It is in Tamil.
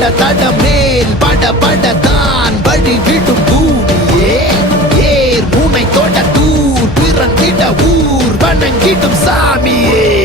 தட மேல் படதான் வழிவிடும் பூமியே. ஏர் முனை தொட தூர் பிறந்திட ஊர் வணங்கிடும் சாமியே.